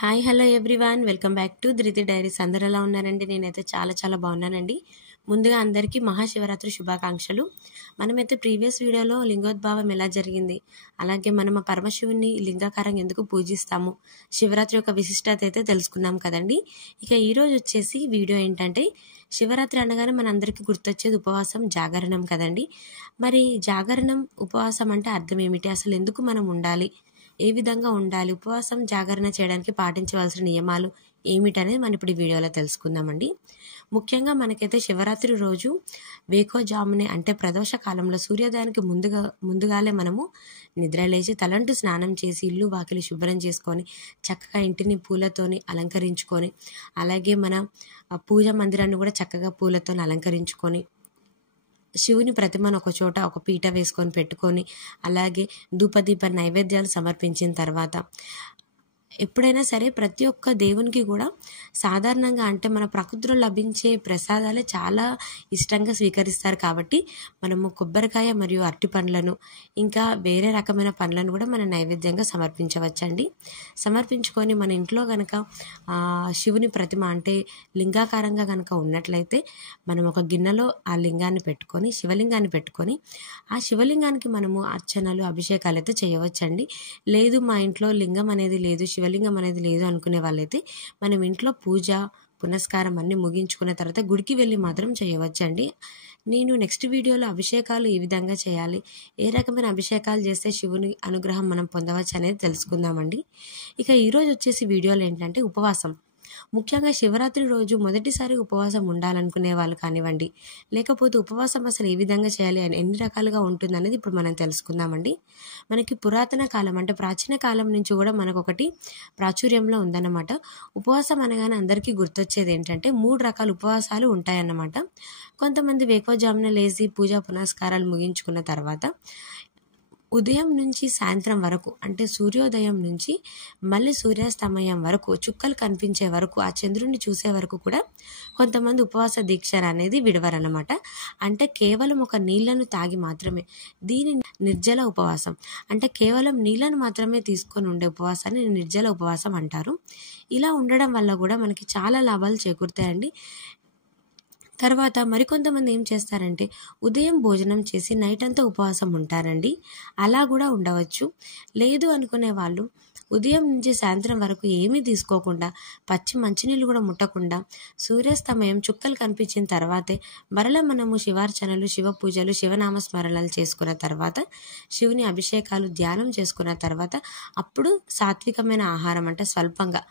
Hi hello everyone welcome back to ధృతి diaries. అందరు ఎలా ఉన్నారండి? నేనైతే చాలా బాగున్నానండి. ముందుగా అందరికీ మహాశివరాత్రి శుభాకాంక్షలు. మనమైతే ప్రీవియస్ వీడియోలో లింగోద్భావం ఎలా జరిగింది, అలాగే మనం ఆ పరమశివుని లింగాకారంగా ఎందుకు పూజిస్తాము, శివరాత్రి యొక్క విశిష్టత అయితే తెలుసుకున్నాం కదండి. ఇక ఈరోజు వచ్చేసి వీడియో ఏంటంటే, శివరాత్రి అనగానే మనందరికీ గుర్తొచ్చేది ఉపవాసం, జాగరణం కదండి. మరి జాగరణం, ఉపవాసం అంటే అర్థం ఏమిటి, అసలు ఎందుకు మనం ఉండాలి, ఏ విధంగా ఉండాలి, ఉపవాసం జాగరణ చేయడానికి పాటించవలసిన నియమాలు ఏమిటనేది మనం ఇప్పుడు ఈ వీడియోలో తెలుసుకుందామండి. ముఖ్యంగా మనకైతే శివరాత్రి రోజు వేకోజామునే అంటే ప్రదోష కాలంలో సూర్యోదయానికి ముందుగాలే మనము నిద్ర లేచి తలంటు స్నానం చేసి ఇల్లు వాకిలి శుభ్రం చేసుకొని చక్కగా ఇంటిని పూలతోని అలంకరించుకొని, అలాగే మన పూజా మందిరాన్ని కూడా చక్కగా పూలతో అలంకరించుకొని, శివుని ప్రతిమను ఒక చోట ఒక పీట వేసుకొని పెట్టుకొని, అలాగే ధూపదీప నైవేద్యాలు సమర్పించిన తర్వాత, ఎప్పుడైనా సరే ప్రతి ఒక్క దేవునికి కూడా సాధారణంగా అంటే మన ప్రకృతిలో లభించే ప్రసాదాలే చాలా ఇష్టంగా స్వీకరిస్తారు. కాబట్టి మనము కొబ్బరికాయ మరియు అరటి పండ్లను ఇంకా వేరే రకమైన పండ్లను కూడా మన నైవేద్యంగా సమర్పించవచ్చండి. సమర్పించుకొని మన ఇంట్లో కనుక శివుని ప్రతిమ అంటే లింగాకారంగా కనుక ఉన్నట్లయితే మనం ఒక గిన్నెలో ఆ లింగాన్ని పెట్టుకొని, శివలింగాన్ని పెట్టుకొని, ఆ శివలింగానికి మనము అర్చనలు అభిషేకాలు అయితే చేయవచ్చండి. లేదు మా ఇంట్లో లింగం అనేది లేదు, శివలింగం అనేది లేదు అనుకునే వాళ్ళైతే మనం ఇంట్లో పూజ పునస్కారం అన్ని ముగించుకున్న తర్వాత గుడికి వెళ్ళి మాత్రం చేయవచ్చండి. నేను నెక్స్ట్ వీడియోలో అభిషేకాలు ఏ విధంగా చేయాలి, ఏ రకమైన అభిషేకాలు చేస్తే శివుని అనుగ్రహం మనం పొందవచ్చు అనేది తెలుసుకుందామండి. ఇక ఈరోజు వచ్చేసి వీడియోలో ఏంటంటే ఉపవాసం. ముఖ్యంగా శివరాత్రి రోజు మొదటిసారి ఉపవాసం ఉండాలనుకునే వాళ్ళు కానివ్వండి, లేకపోతే ఉపవాసం అసలు ఏ విధంగా చేయాలి అని ఎన్ని రకాలుగా ఉంటుంది అనేది ఇప్పుడు మనం తెలుసుకుందామండి. మనకి పురాతన కాలం అంటే ప్రాచీన కాలం నుంచి కూడా మనకు ఒకటి ప్రాచుర్యంలో ఉందన్నమాట. ఉపవాసం అనగానే అందరికీ గుర్తొచ్చేది ఏంటంటే 3 రకాల ఉపవాసాలు ఉంటాయన్నమాట. కొంతమంది వేకోజామున లేచి పూజా పునస్కారాలు ముగించుకున్న తర్వాత ఉదయం నుంచి సాయంత్రం వరకు అంటే సూర్యోదయం నుంచి మళ్ళీ సూర్యాస్తమయం వరకు చుక్కలు కనిపించే వరకు ఆ చంద్రుడిని చూసే వరకు కూడా కొంతమంది ఉపవాస దీక్ష అనేది విడవరన్నమాట. అంటే కేవలం ఒక నీళ్లను తాగి మాత్రమే, దీని నిర్జల ఉపవాసం అంటే కేవలం నీళ్లను మాత్రమే తీసుకొని ఉండే ఉపవాసాన్ని నిర్జల ఉపవాసం అంటారు. ఇలా ఉండడం వల్ల కూడా మనకి చాలా లాభాలు చేకూరుతాయండి. తర్వాత మరికొంతమంది ఏం చేస్తారంటే ఉదయం భోజనం చేసి నైట్ అంతా ఉపవాసం ఉంటారండి. అలా కూడా ఉండవచ్చు. లేదు అనుకునే వాళ్ళు ఉదయం నుంచి సాయంత్రం వరకు ఏమీ తీసుకోకుండా, పచ్చి మంచినీళ్ళు కూడా ముట్టకుండా, సూర్యాస్తమయం చుక్కలు కనిపించిన తర్వాతే మరలా మనము శివార్చనలు, శివ పూజలు, శివనామస్మరణలు చేసుకున్న తర్వాత, శివుని అభిషేకాలు ధ్యానం చేసుకున్న తర్వాత అప్పుడు సాత్వికమైన ఆహారం అంటే స్వల్పంగా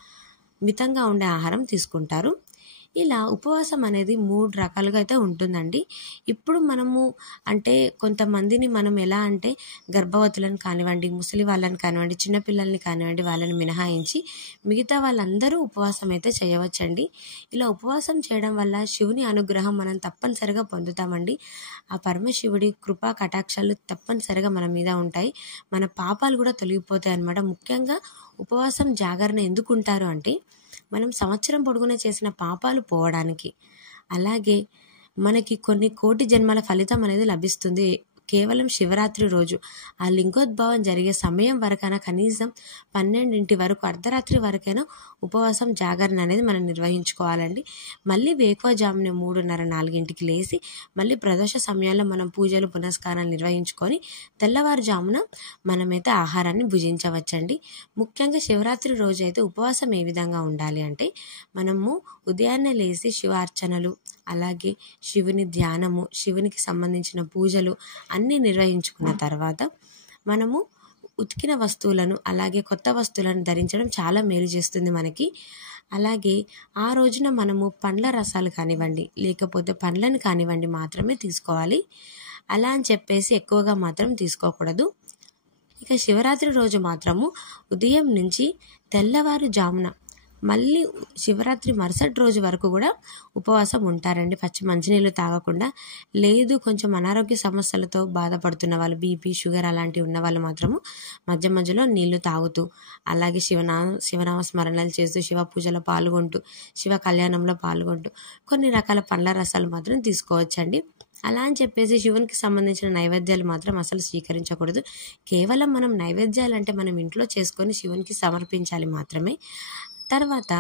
మితంగా ఉండే ఆహారం తీసుకుంటారు. ఇలా ఉపవాసం అనేది 3 రకాలుగా అయితే ఉంటుందండి. ఇప్పుడు మనము అంటే కొంతమందిని మనం ఎలా అంటే గర్భవతులను కానివ్వండి, ముసలి వాళ్ళని కానివ్వండి, చిన్నపిల్లల్ని కానివ్వండి, వాళ్ళని మినహాయించి మిగతా వాళ్ళందరూ ఉపవాసం అయితే చేయవచ్చండి. ఇలా ఉపవాసం చేయడం వల్ల శివుని అనుగ్రహం మనం తప్పనిసరిగా పొందుతామండి. ఆ పరమశివుడి కృపా కటాక్షాలు తప్పనిసరిగా మన మీద ఉంటాయి. మన పాపాలు కూడా తొలగిపోతాయి అన్నమాట. ముఖ్యంగా ఉపవాసం జాగరణ ఎందుకు ఉంటారు అంటే మనం సంవత్సరం పొడుగునా చేసిన పాపాలు పోవడానికి, అలాగే మనకి కొన్ని కోటి జన్మల ఫలితం అనేది లభిస్తుంది కేవలం శివరాత్రి రోజు. ఆ లింగోద్భవం జరిగే సమయం వరకైనా, కనీసం 12 వరకు అర్ధరాత్రి వరకైనా ఉపవాసం జాగరణ అనేది మనం నిర్వహించుకోవాలండి. మళ్ళీ వేకువజామున 3:30, 4కి లేచి మళ్ళీ ప్రదోష సమయాల్లో మనం పూజలు పునస్కారాలు నిర్వహించుకొని తెల్లవారుజామున మనమైతే ఆహారాన్ని భుజించవచ్చండి. ముఖ్యంగా శివరాత్రి రోజు అయితే ఉపవాసం ఏ విధంగా ఉండాలి అంటే మనము ఉదయాన్నే లేచి శివార్చనలు, అలాగే శివుని ధ్యానము, శివునికి సంబంధించిన పూజలు అన్నీ నిర్వహించుకున్న తర్వాత మనము ఉతికిన వస్తువులను అలాగే కొత్త వస్తువులను ధరించడం చాలా మేలు చేస్తుంది మనకి. అలాగే ఆ రోజున మనము పండ్ల రసాలు కానివ్వండి, లేకపోతే పండ్లను కానివ్వండి మాత్రమే తీసుకోవాలి. అలా అని చెప్పేసి ఎక్కువగా మాత్రం తీసుకోకూడదు. ఇక శివరాత్రి రోజు మాత్రము ఉదయం నుంచి తెల్లవారుజామున మళ్ళీ శివరాత్రి మరుసటి రోజు వరకు కూడా ఉపవాసం ఉంటారండి, పచ్చి మంచినీళ్ళు తాగకుండా. లేదు కొంచెం అనారోగ్య సమస్యలతో బాధపడుతున్న వాళ్ళు, బీపీ, షుగర్ అలాంటివి ఉన్న వాళ్ళు మాత్రము మధ్యలో నీళ్లు తాగుతూ, అలాగే శివనామ స్మరణలు చేస్తూ, శివ పూజలో పాల్గొంటూ, శివ కళ్యాణంలో పాల్గొంటూ కొన్ని రకాల పండ్ల రసాలు మాత్రం తీసుకోవచ్చండి. అలా అని చెప్పేసి శివునికి సంబంధించిన నైవేద్యాలు మాత్రం అసలు స్వీకరించకూడదు. కేవలం మనం నైవేద్యాలు అంటే మనం ఇంట్లో చేసుకొని శివునికి సమర్పించాలి మాత్రమే. తర్వాత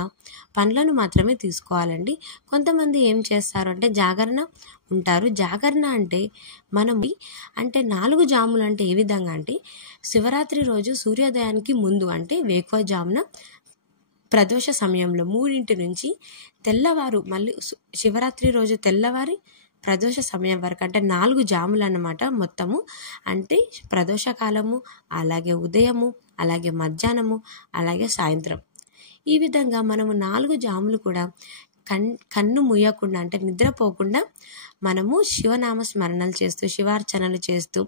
పండ్లను మాత్రమే తీసుకోవాలండి. కొంతమంది ఏం చేస్తారు అంటే జాగరణ ఉంటారు. జాగరణ అంటే మనం అంటే 4 జాములు అంటే ఏ విధంగా అంటే శివరాత్రి రోజు సూర్యోదయానికి ముందు అంటే వేకువజామున ప్రదోష సమయంలో 3 నుంచి తెల్లవారు మళ్ళీ శివరాత్రి రోజు తెల్లవారి ప్రదోష సమయం వరకు అంటే 4 జాములు అన్నమాట మొత్తము. అంటే ప్రదోష కాలము, అలాగే ఉదయము, అలాగే మధ్యాహ్నము, అలాగే సాయంత్రం. ఈ విధంగా మనము 4 జాములు కూడా కన్ను మూయకుండా అంటే నిద్రపోకుండా మనము శివనామ స్మరణలు చేస్తూ, శివార్చనలు చేస్తూ,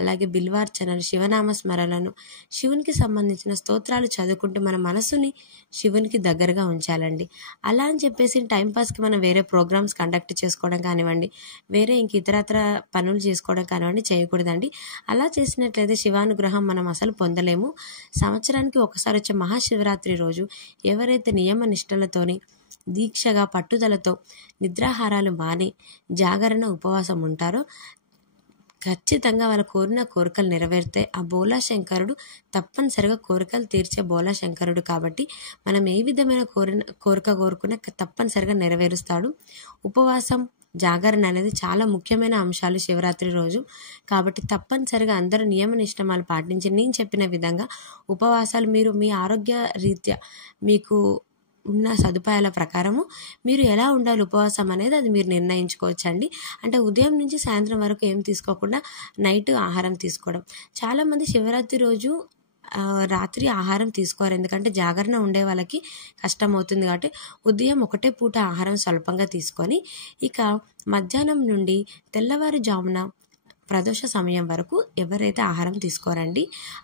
అలాగే బిల్వార్చనలు, శివనామ స్మరణలను, శివునికి సంబంధించిన స్తోత్రాలు చదువుకుంటూ మన మనసుని శివునికి దగ్గరగా ఉంచాలండి. అలా అని చెప్పేసి టైంపాస్కి మనం వేరే ప్రోగ్రామ్స్ కండక్ట్ చేసుకోవడం కానివ్వండి, వేరే ఇంక ఇతరత్ర పనులు చేసుకోవడం కానివ్వండి చేయకూడదండి. అలా చేసినట్లయితే శివానుగ్రహం మనం అసలు పొందలేము. సంవత్సరానికి ఒకసారి వచ్చే మహాశివరాత్రి రోజు ఎవరైతే నియమ నిష్టలతోని దీక్షగా పట్టుదలతో నిద్రాహారాలు మాని జాగరణ ఉపవాసం ఉంటారో ఖచ్చితంగా వాళ్ళ కోరిన కోరికలు నెరవేరుతాయి. ఆ బోలా శంకరుడు తప్పనిసరిగా కోరికలు తీర్చే బోలా శంకరుడు కాబట్టి మనం ఏ విధమైన కోరిక కోరుకున్నా తప్పనిసరిగా నెరవేరుస్తాడు. ఉపవాసం జాగరణ అనేది చాలా ముఖ్యమైన అంశాలు శివరాత్రి రోజు. కాబట్టి తప్పనిసరిగా అందరూ నియమ నిష్టమాలు పాటించి నేను చెప్పిన విధంగా ఉపవాసాలు మీరు మీ ఆరోగ్య రీత్యా మీకు ఉన్న సదుపాయాల ప్రకారము మీరు ఎలా ఉండాలి ఉపవాసం అనేది అది మీరు నిర్ణయించుకోవచ్చండి. అంటే ఉదయం నుంచి సాయంత్రం వరకు ఏం తీసుకోకుండా నైట్ ఆహారం తీసుకోవడం. చాలామంది శివరాత్రి రోజు రాత్రి ఆహారం తీసుకోరు, ఎందుకంటే జాగరణ ఉండే వాళ్ళకి కష్టం అవుతుంది కాబట్టి ఉదయం ఒకటే పూట ఆహారం స్వల్పంగా తీసుకొని ఇక మధ్యాహ్నం నుండి తెల్లవారుజామున ప్రదోష సమయం వరకు ఎవరైతే ఆహారం తీసుకోరండి.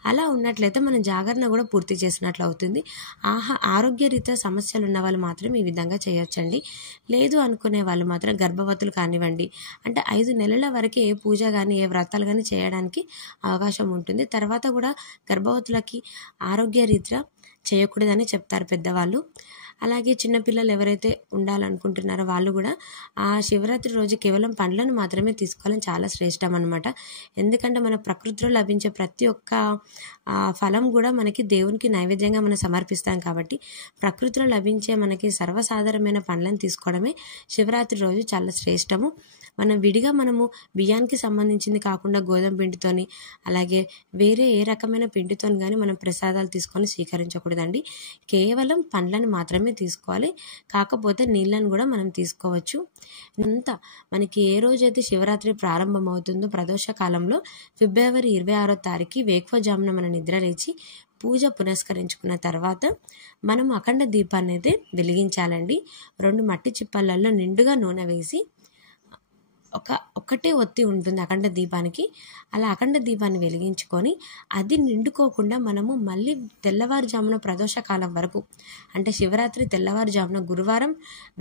అలా ఉన్నట్లయితే మనం జాగరణ కూడా పూర్తి చేసినట్లు అవుతుంది. ఆరోగ్యరీత్యా సమస్యలు ఉన్న వాళ్ళు మాత్రం ఈ విధంగా చేయొచ్చండి. లేదు అనుకునే వాళ్ళు మాత్రం గర్భవతులు కానివ్వండి, అంటే 5 నెలల వరకే ఏ పూజ కానీ ఏ వ్రతాలు కానీ చేయడానికి అవకాశం ఉంటుంది. తర్వాత కూడా గర్భవతులకి ఆరోగ్యరీత్యా చేయకూడదని చెప్తారు పెద్దవాళ్ళు. అలాగే చిన్నపిల్లలు ఎవరైతే ఉండాలనుకుంటున్నారో వాళ్ళు కూడా ఆ శివరాత్రి రోజు కేవలం పండ్లను మాత్రమే తీసుకోవాలని చాలా శ్రేష్టం అనమాట. ఎందుకంటే మన ప్రకృతిలో లభించే ప్రతి ఒక్క ఫలం కూడా మనకి దేవునికి నైవేద్యంగా మనం సమర్పిస్తాం కాబట్టి ప్రకృతిలో లభించే మనకి సర్వసాధారణమైన పండ్లను తీసుకోవడమే శివరాత్రి రోజు చాలా శ్రేష్టము. మనం విడిగా మనము బియ్యానికి సంబంధించింది కాకుండా గోధుమ పిండితోని అలాగే వేరే ఏ రకమైన పిండితోని కానీ మనం ప్రసాదాలు తీసుకొని స్వీకరించకూడదండి. కేవలం పండ్లను మాత్రమే తీసుకోవాలి. కాకపోతే నీళ్ళను కూడా మనం తీసుకోవచ్చు. అంతా మనకి ఏ రోజైతే శివరాత్రి ప్రారంభమవుతుందో ప్రదోష కాలంలో ఫిబ్రవరి 26వ తారీఖు వేకువజామున మన నిద్ర లేచి పూజ పునస్కరించుకున్న తర్వాత మనం అఖండ దీపాన్ని అయితే వెలిగించాలండి. 2 మట్టి చిప్పలలో నిండుగా నూనె వేసి ఒకటే ఒత్తి ఉంటుంది అఖండ దీపానికి. అలా అఖండ దీపాన్ని వెలిగించుకొని అది నిండుకోకుండా మనము మళ్ళీ తెల్లవారుజామున ప్రదోషకాలం వరకు అంటే శివరాత్రి తెల్లవారుజామున గురువారం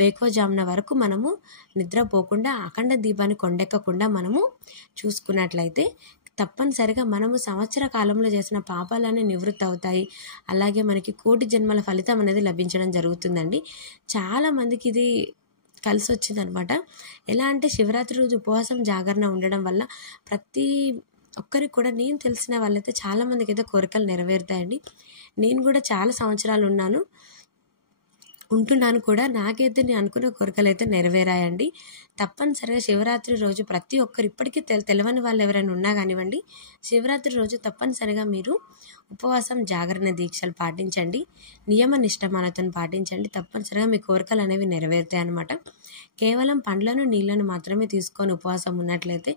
వేకువజామున వరకు మనము నిద్రపోకుండా అఖండ దీపాన్ని కొండెక్కకుండా మనము చూసుకున్నట్లయితే తప్పనిసరిగా మనము సంవత్సర కాలంలో చేసిన పాపాలన్నీ నివృత్తి అవుతాయి. అలాగే మనకి కోటి జన్మల ఫలితం అనేది లభించడం జరుగుతుందండి. చాలామందికి ఇది కలిసి వచ్చిందనమాట. ఎలా అంటే శివరాత్రి రోజు ఉపవాసం జాగరణ ఉండడం వల్ల ప్రతి ఒక్కరికి కూడా నేను తెలిసిన వాళ్ళైతే చాలామందికి అయితే కోరికలు నెరవేరుతాయండి. నేను కూడా చాలా సంవత్సరాలు ఉంటున్నాను కూడా. నాకైతే నేను అనుకున్న కోరికలు అయితే నెరవేరాయండి. తప్పనిసరిగా శివరాత్రి రోజు ప్రతి ఒక్కరు ఇప్పటికీ తెలియని వాళ్ళు ఎవరైనా ఉన్నా కానివ్వండి, శివరాత్రి రోజు తప్పనిసరిగా మీరు ఉపవాసం జాగరణ దీక్షలు పాటించండి, నియమ నిష్టమాలతో పాటించండి. తప్పనిసరిగా మీ కోరికలు అనేవి నెరవేరుతాయి అన్నమాట. కేవలం పండ్లను నీళ్లను మాత్రమే తీసుకొని ఉపవాసం ఉన్నట్లయితే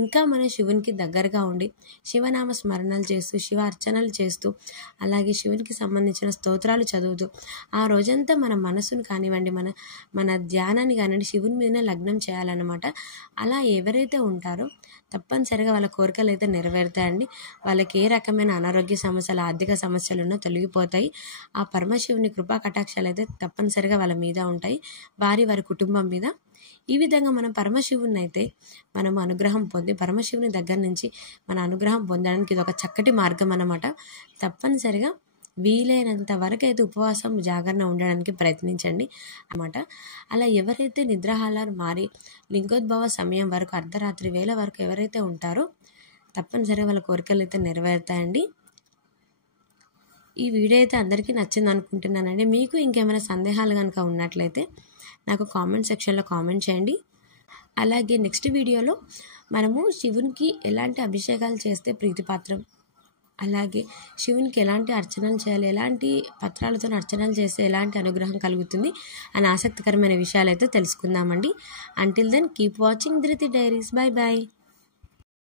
ఇంకా మన శివునికి దగ్గరగా ఉండి శివనామ స్మరణలు చేస్తూ శివ అర్చనలు చేస్తూ అలాగే శివునికి సంబంధించిన స్తోత్రాలు చదువుతూ ఆ రోజంతా మన మనసును కానివ్వండి మన ధ్యానాన్ని కానివ్వండి శివుని మీదనే లగ్నం చేయాలన్నమాట. అలా ఎవరైతే ఉంటారో తప్పనిసరిగా వాళ్ళ కోరికలు అయితే నెరవేరుతాయండి. వాళ్ళకి ఏ రకమైన అనారోగ్య సమస్యలు ఆర్థిక సమస్యలు ఉన్నా తొలగిపోతాయి. ఆ పరమశివుని కృపా కటాక్షాలు అయితే తప్పనిసరిగా వాళ్ళ మీద ఉంటాయి, వారి కుటుంబం మీద. ఈ విధంగా మనం పరమశివుని అయితే మనం అనుగ్రహం పొంది పరమశివుని దగ్గర నుంచి మన అనుగ్రహం పొందడానికి ఇది ఒక చక్కటి మార్గం అన్నమాట. తప్పనిసరిగా వీలైనంత వరకు అయితే ఉపవాసం జాగరణ ఉండడానికి ప్రయత్నించండి అన్నమాట. అలా ఎవరైతే నిద్రాహారాలు మారి లింగోద్భవ సమయం వరకు అర్ధరాత్రి వేళ వరకు ఎవరైతే ఉంటారో తప్పనిసరిగా వాళ్ళ కోరికలు అయితే నెరవేరుతాయండి. ఈ వీడియో అయితే అందరికీ నచ్చింది అనుకుంటున్నానండి. మీకు ఇంకేమైనా సందేహాలు కనుక ఉన్నట్లయితే నాకు కామెంట్ సెక్షన్లో కామెంట్ చేయండి. అలాగే నెక్స్ట్ వీడియోలో మనము శివునికి ఎలాంటి అభిషేకాలు చేస్తే ప్రీతిపాత్రం, అలాగే శివునికి ఎలాంటి అర్చనలు చేయాలి, ఎలాంటి పత్రాలతో అర్చనలు చేస్తే ఎలాంటి అనుగ్రహం కలుగుతుంది అని ఆసక్తికరమైన విషయాలు అయితే తెలుసుకుందామండి. Until then keep watching Dhriti diaries. Bye bye.